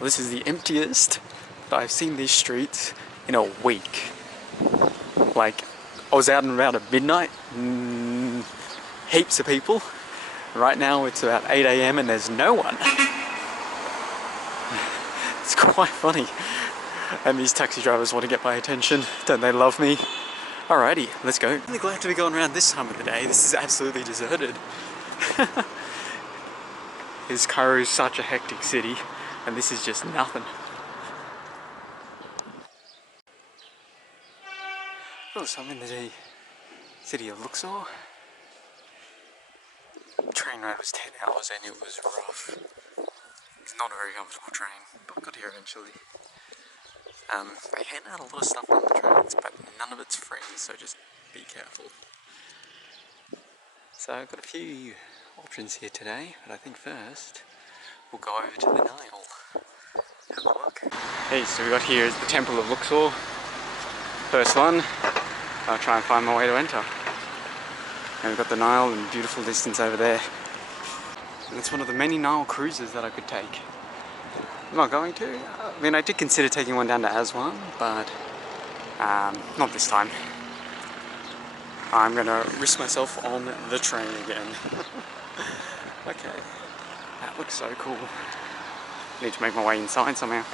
This is the emptiest that I've seen these streets in a week. Like, I was out and about at midnight, heaps of people. Right now it's about 8 AM and there's no one. It's quite funny. And these taxi drivers want to get my attention. Don't they love me? Alrighty, let's go. I'm really glad to be going around this time of the day. This is absolutely deserted. Cairo is such a hectic city, and this is just nothing. Oh, so I'm in the city of Luxor. The train ride was 10 hours and it was rough. It's not a very comfortable train, but I got here eventually. They hand out a lot of stuff on the trains, but none of it's free, so just be careful. So I've got a few options here today, but I think first we'll go over to the Nile. Have a look. Hey, so we got here is the Temple of Luxor. First one. I'll try and find my way to enter. And we've got the Nile in beautiful distance over there. And it's one of the many Nile cruises that I could take. I'm not going to. I mean, I did consider taking one down to Aswan, but not this time. I'm gonna risk myself on the train again. Okay, that looks so cool. Need to make my way inside somehow.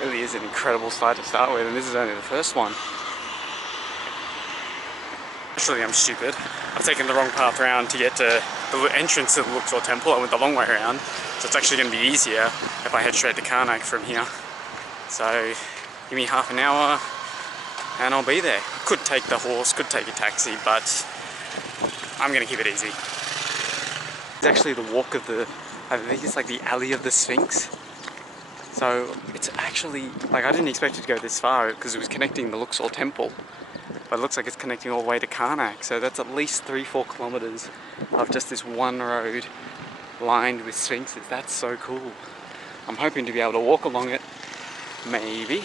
It really is an incredible sight to start with, and this is only the first one. Actually, I'm stupid. I've taken the wrong path around to get to the entrance to the Luxor temple. I went the long way around, so it's actually going to be easier if I head straight to Karnak from here. So, give me half an hour and I'll be there. Could take the horse, could take a taxi, but I'm going to keep it easy. It's actually the walk of the, I think it's like the alley of the Sphinx. So, it's actually, like I didn't expect it to go this far because it was connecting the Luxor temple. But it looks like it's connecting all the way to Karnak, so that's at least 3-4 kilometers of just this one road lined with sphinxes. That's so cool. I'm hoping to be able to walk along it, maybe,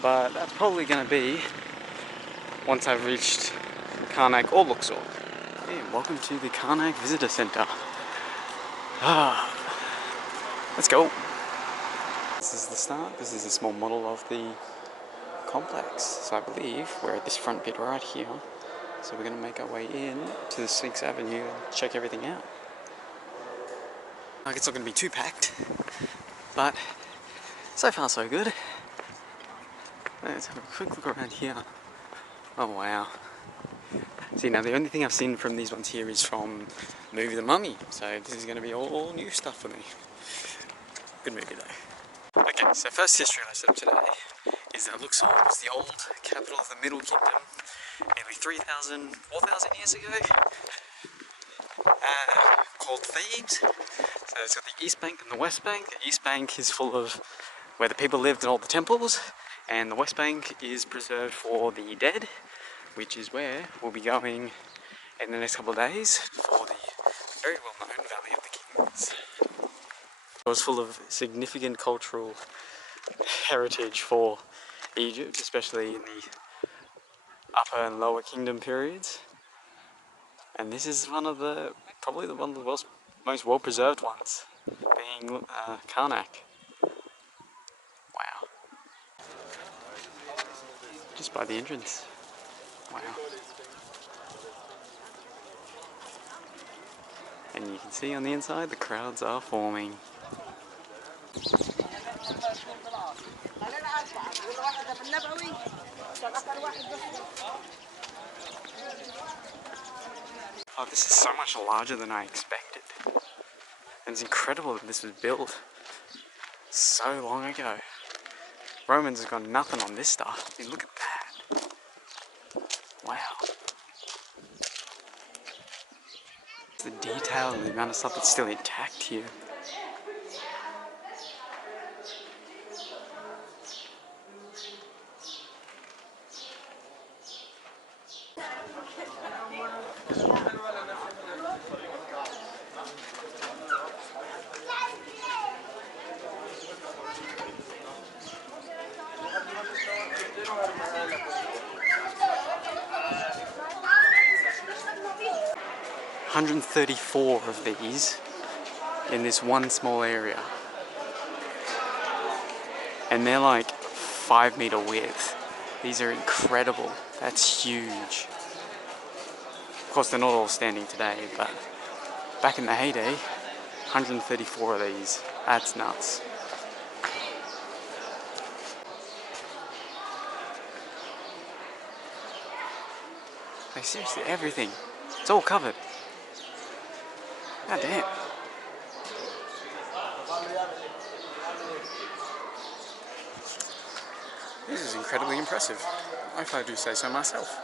but that's probably going to be once I've reached Karnak or Luxor. Hey, welcome to the Karnak Visitor Center. Let's go. This is the start. This is a small model of the complex. So I believe we're at this front bit right here. So we're going to make our way in to the Sphinx Avenue and check everything out. Like, it's not going to be too packed, but so far so good. Let's have a quick look around here. Oh wow. See, now the only thing I've seen from these ones here is from the movie The Mummy. So this is going to be all new stuff for me. Good movie though. Okay, so first history lesson today is that Luxor was the old capital of the Middle Kingdom nearly 4,000 years ago, called Thebes. So it's got the East Bank and the West Bank. The East Bank is full of where the people lived and all the temples, and the West Bank is preserved for the dead, which is where we'll be going in the next couple of days for the very well-known Valley of the Kings. It was full of significant cultural heritage for Egypt, especially in the upper and lower kingdom periods. And this is one of the, probably one of the most well-preserved ones, being Karnak. Wow. Just by the entrance. Wow. And you can see on the inside the crowds are forming. Oh, this is so much larger than I expected. And it's incredible that this was built so long ago. Romans have got nothing on this stuff. I mean, look at that. Wow. The detail and the amount of stuff that's still intact here. $134 of these in this one small area. and they're like 5 meter width. These are incredible. That's huge. Of course, they're not all standing today, but back in the heyday, 134 of these. That's nuts. Like seriously, everything. It's all covered. God damn. This is incredibly impressive, if I do say so myself,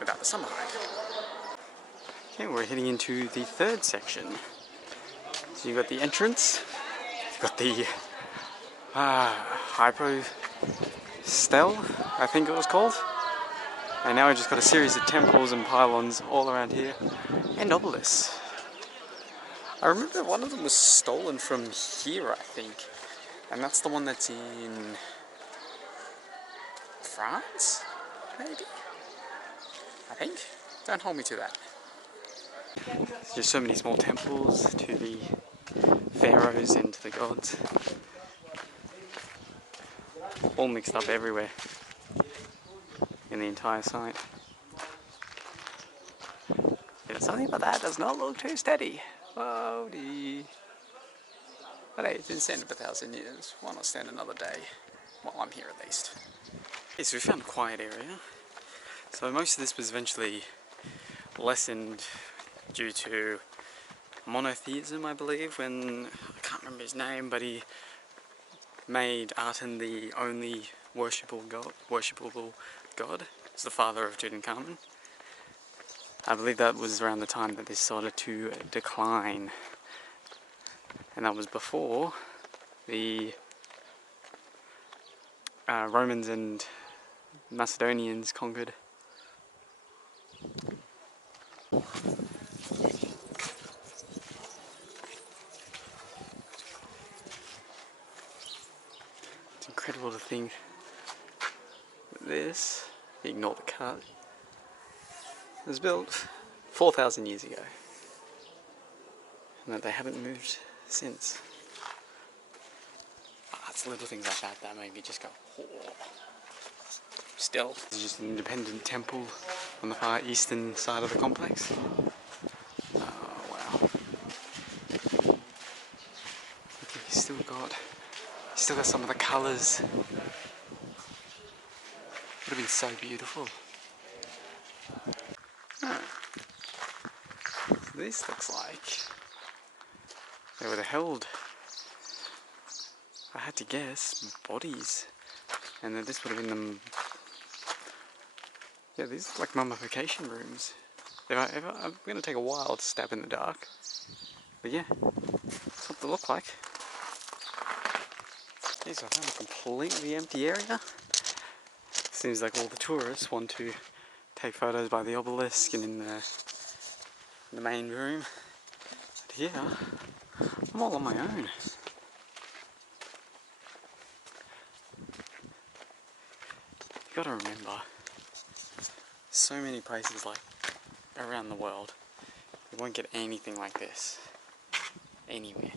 without the summer hide. Okay, we're heading into the third section. So you've got the entrance, you've got the hypo stele, I think it was called. And now we've just got a series of temples and pylons all around here, and obelisks. I remember one of them was stolen from here, I think. And that's the one that's in France, maybe? I think. Don't hold me to that. There's just so many small temples to the pharaohs and to the gods. All mixed up everywhere in the entire site. Yeah, something about that does not look too steady. Oh dear. But hey, it's been standing for 1,000 years. Why not stand another day? While I'm here at least. Okay, so we found a quiet area. So most of this was eventually lessened due to monotheism, I believe, when, I can't remember his name, but he made Aten the only worshipable god. It's the father of Tutankhamun. I believe that was around the time that this started to decline. And that was before the Romans and Macedonians conquered. It's incredible to think that this, ignore the cut, was built 4,000 years ago, and that they haven't moved since. It's little things like that that made me just go, oh. Still, this is just an independent temple on the far eastern side of the complex. Oh wow. He's still got some of the colours. Would have been so beautiful. Oh. This looks like they would have held, I had to guess, bodies, and then this would have been yeah, these look like mummification rooms. I'm going to take a while to stab in the dark, but yeah, that's what they look like. Okay, so I found a completely empty area. Seems like all the tourists want to take photos by the obelisk and in the main room. But here, I'm all on my own. You gotta remember, so many places like around the world, you won't get anything like this anywhere.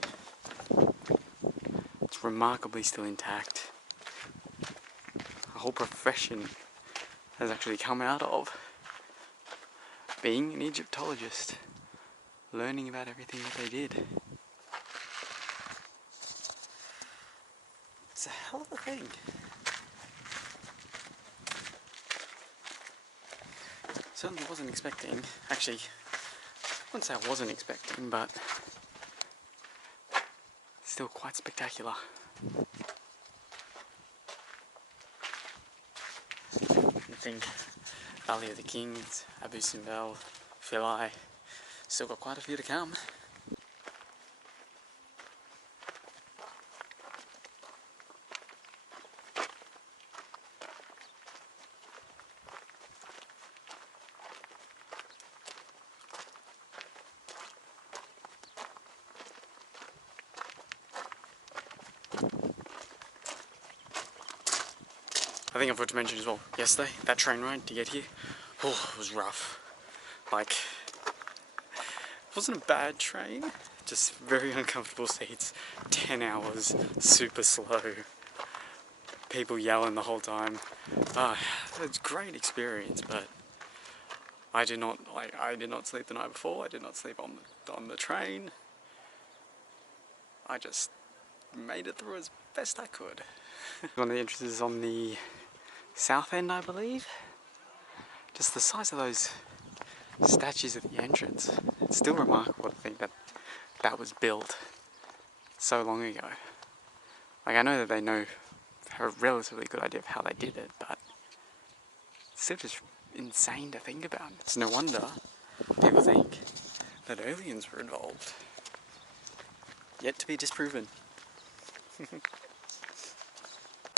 It's remarkably still intact. A whole profession has actually come out of being an Egyptologist, learning about everything that they did. It's a hell of a thing. Certainly wasn't expecting, actually, I wouldn't say I wasn't expecting, but still quite spectacular. I think Valley of the Kings, Abu Simbel, Philae, still got quite a few to come. I think I forgot to mention as well, yesterday, that train ride to get here, oh, it was rough. Like, it wasn't a bad train, just very uncomfortable seats, 10 hours, super slow. people yelling the whole time. It's a great experience, but I did not sleep the night before. I did not sleep on the train. I just made it through as best I could. One of the entrances is on the south end, I believe. Just the size of those statues at the entrance. It's still remarkable to think that that was built so long ago. Like, I know that they have a relatively good idea of how they did it, but it's still just insane to think about. It's no wonder people think that aliens were involved. Yet to be disproven.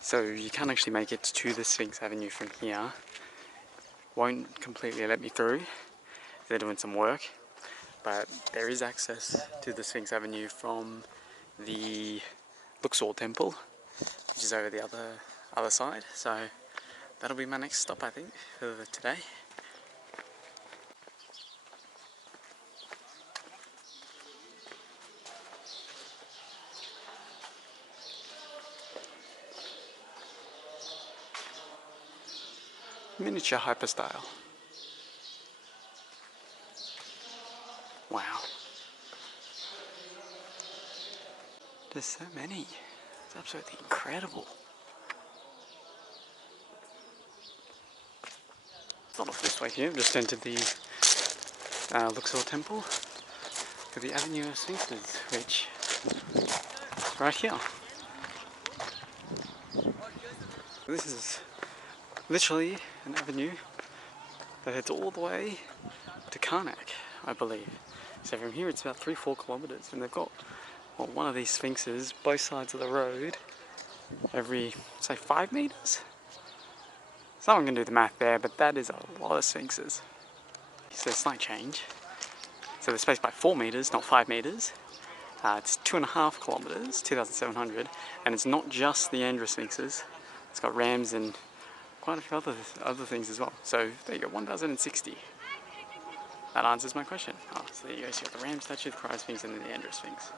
So you can't actually make it to the Sphinx Avenue from here. Won't completely let me through. They're doing some work. But there is access to the Sphinx Avenue from the Luxor temple, which is over the other side. So that'll be my next stop, I think, for today. Miniature hyperstyle. Wow. There's so many. It's absolutely incredible. It's not off this way here. I've just entered the Luxor temple for the Avenue of Sphinxes, which is right here. This is literally an avenue that heads all the way to Karnak, I believe. So from here it's about 3-4 kilometers, and they've got one of these sphinxes both sides of the road every, say, 5 meters? Someone can do the math there, but that is a lot of sphinxes. So slight change. So they're spaced by 4 meters, not 5 meters. It's 2.5 kilometers, 2,700, and it's not just the Andra sphinxes. It's got rams and quite a few other things as well. So there you go, 1,060. That answers my question. So there you go, so you got the ram statue, the Cry Sphinx, and then the Andra Sphinx.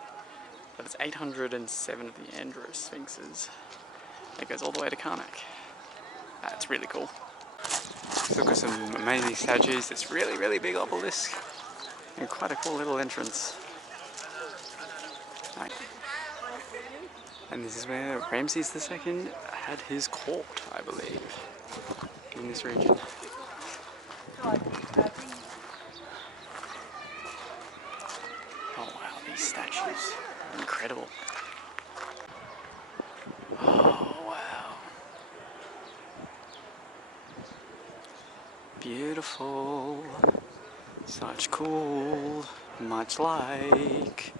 But it's 807 of the Andra Sphinxes. It goes all the way to Karnak. That's really cool. So we've got some amazing statues, this really, really big obelisk, and quite a cool little entrance. Right. And this is where Ramses II had his court, I believe, in this region. Oh wow, these statues are incredible. Oh wow. Beautiful. Such cool. Much like.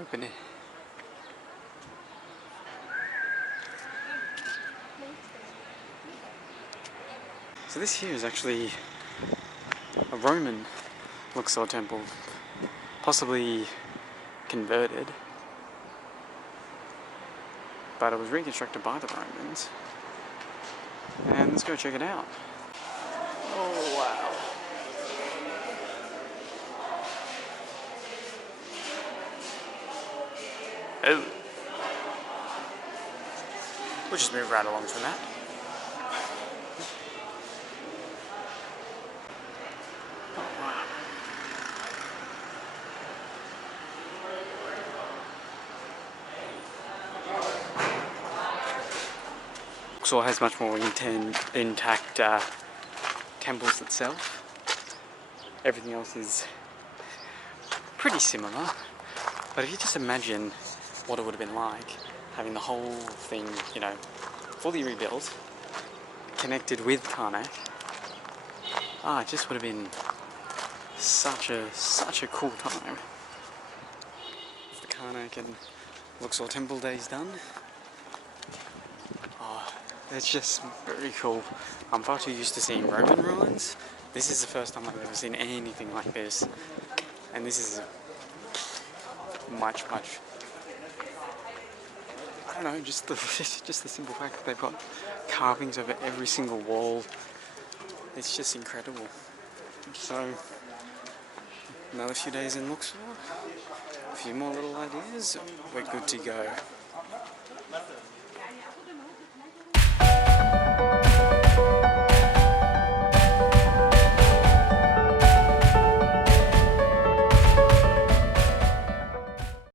Open it. So this here is actually a Roman Luxor temple, possibly converted, but it was reconstructed by the Romans. And let's go check it out. Oh wow. Oh. We'll just move right along from that. Luxor has much more intact temples itself. Everything else is pretty similar, but if you just imagine what it would have been like having the whole thing, you know, fully rebuilt, connected with Karnak, it just would have been such a cool time. The Karnak and Luxor temple days done. It's just very cool. I'm far too used to seeing Roman ruins. This is the first time I've ever seen anything like this. And this is much, I don't know, just the simple fact that they've got carvings over every single wall. It's just incredible. So, another few days in Luxor, a few more little ideas, we're good to go.